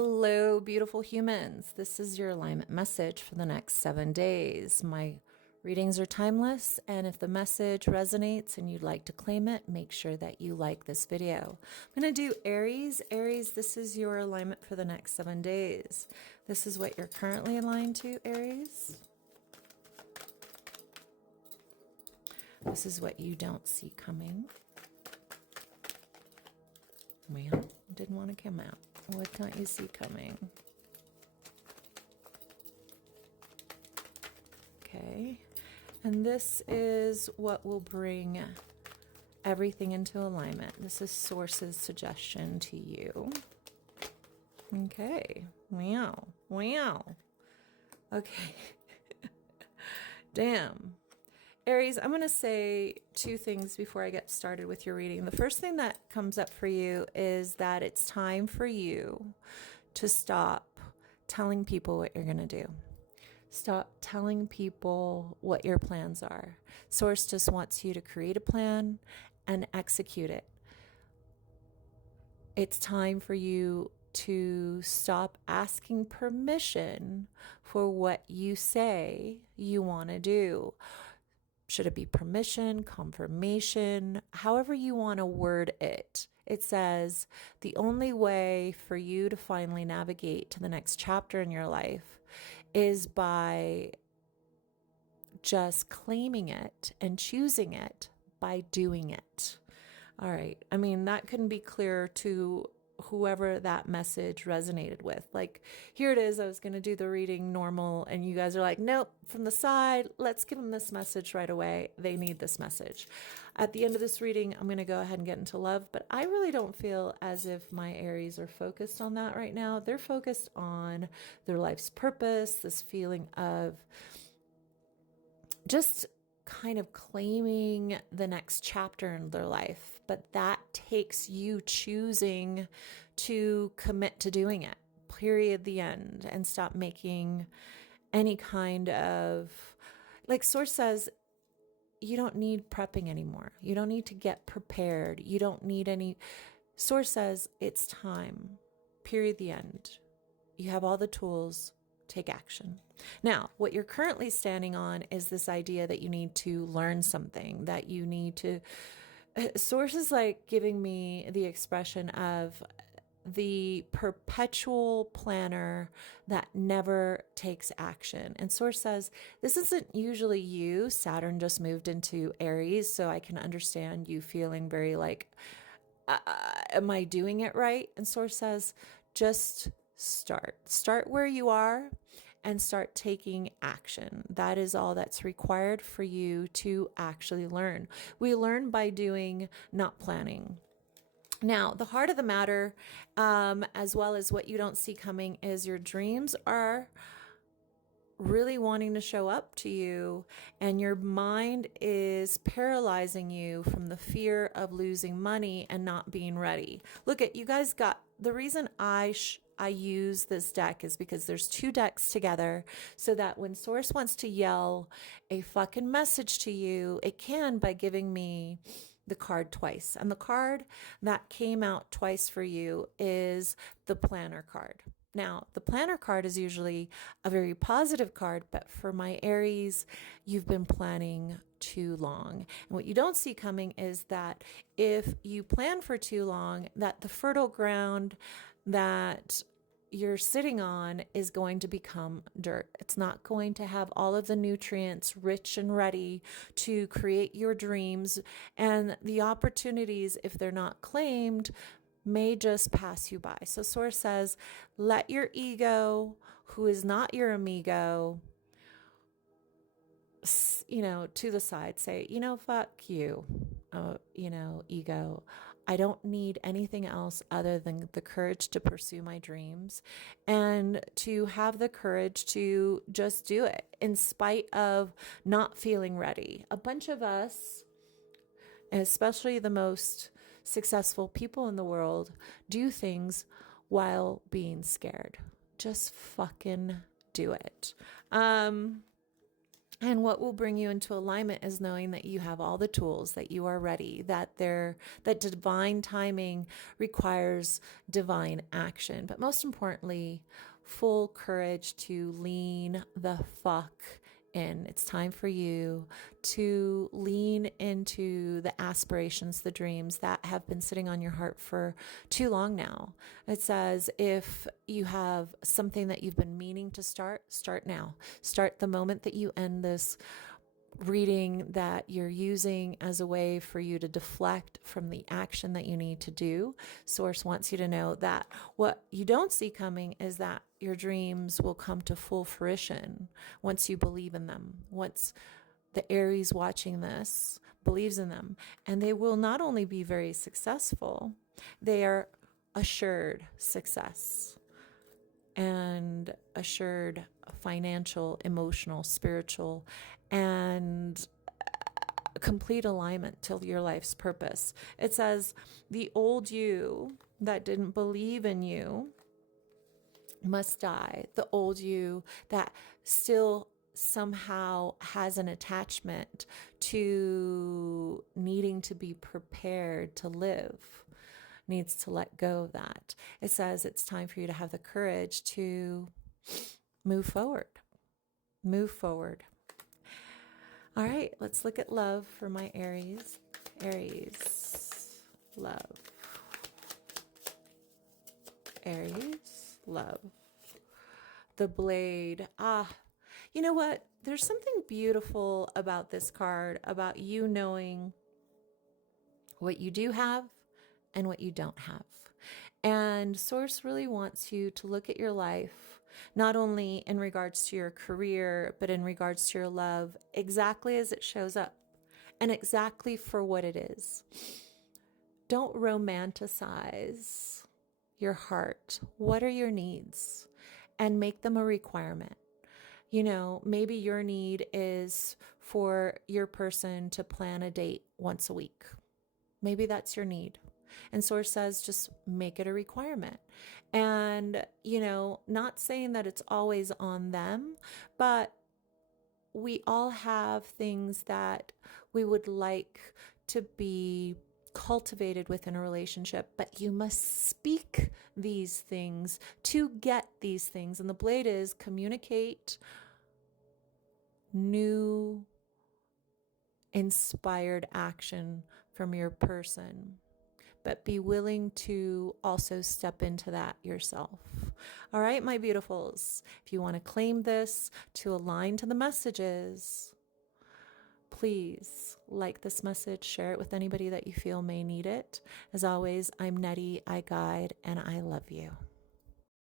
Hello, beautiful humans. This is your alignment message for the next 7 days. My readings are timeless, and if the message resonates and you'd like to claim it, make sure that you like this video. I'm going to do Aries. Aries, this is your alignment for the next 7 days. This is what you're currently aligned to, Aries. This is what you don't see coming. Well, didn't want to come out. What don't you see coming? Okay. And this is what will bring everything into alignment. This is Source's suggestion to you. Okay. Wow. Wow. Okay. Damn. Aries, I'm going to say two things before I get started with your reading. The first thing that comes up for you is that it's time for you to stop telling people what you're going to do. Stop telling people what your plans are. Source just wants you to create a plan and execute it. It's time for you to stop asking permission for what you say you want to do. Should it be permission, confirmation, however you want to word it? It says the only way for you to finally navigate to the next chapter in your life is by just claiming it and choosing it by doing it. All right. I mean, that couldn't be clearer to whoever that message resonated with. Like, here it is. I was going to do the reading normal, and you guys are like, nope, from the side, let's give them this message right away. They need this message. At the end of this reading, I'm going to go ahead and get into love, but I really don't feel as if my Aries are focused on that right now. They're focused on their life's purpose, this feeling of just kind of claiming the next chapter in their life, but that takes you choosing to commit to doing it, period, the end, and stop making any kind of, like Source says, you don't need prepping anymore. You don't need to get prepared. You don't need any. Source says it's time, period, the end. You have all the tools. Take action. Now, what you're currently standing on is this idea that you need to learn something, that you need to. Source is like giving me the expression of the perpetual planner that never takes action. And Source says, this isn't usually you. Saturn just moved into Aries, so I can understand you feeling very like, am I doing it right? And Source says, just start where you are and start taking action. That is all that's required for you to actually learn. We learn by doing, not planning. Now, the heart of the matter, as well as what you don't see coming, is your dreams are really wanting to show up to you, and your mind is paralyzing you from the fear of losing money and not being ready. Look at you guys got the reason I use this deck is because there's two decks together so that when Source wants to yell a fucking message to you, it can by giving me the card twice. And the card that came out twice for you is the planner card. Now, the planner card is usually a very positive card, but for my Aries, you've been planning too long. And what you don't see coming is that if you plan for too long, that the fertile ground that you're sitting on is going to become dirt. It's not going to have all of the nutrients rich and ready to create your dreams. And the opportunities, if they're not claimed, may just pass you by. So Source says, let your ego, who is not your amigo, to the side, say, fuck you, ego. I don't need anything else other than the courage to pursue my dreams and to have the courage to just do it in spite of not feeling ready. A bunch of us, especially the most successful people in the world, do things while being scared. Just fucking do it. And what will bring you into alignment is knowing that you have all the tools, that you are ready, that divine timing requires divine action. But most importantly, full courage to lean the fuck in. It's time for you to lean into the aspirations, the dreams that have been sitting on your heart for too long now. It says if you have something that you've been meaning to start now. Start the moment that you end this reading that you're using as a way for you to deflect from the action that you need to do. Source wants you to know that what you don't see coming is that your dreams will come to full fruition once you believe in them, once the Aries watching this believes in them. And they will not only be very successful, they are assured success and assured financial, emotional, spiritual, and complete alignment to your life's purpose. It says the old you that didn't believe in you must die. The old you that still somehow has an attachment to needing to be prepared to live needs to let go of that. It says it's time for you to have the courage to move forward. Move forward. All right, let's look at love for my Aries. Aries, love. Aries, love. The blade. You know what? There's something beautiful about this card, about you knowing what you do have and what you don't have. And Source really wants you to look at your life, not only in regards to your career, but in regards to your love, exactly as it shows up and exactly for what it is. Don't romanticize your heart. What are your needs? And make them a requirement. You know, maybe your need is for your person to plan a date once a week. Maybe that's your need. And Source says, just make it a requirement. And, you know, not saying that it's always on them, but we all have things that we would like to be cultivated within a relationship, but you must speak these things to get these things. And the blade is communicate new inspired action from your person, but be willing to also step into that yourself. All right, my beautifuls, if you want to claim this to align to the messages, please like this message, share it with anybody that you feel may need it. As always, I'm Nery, I guide, and I love you.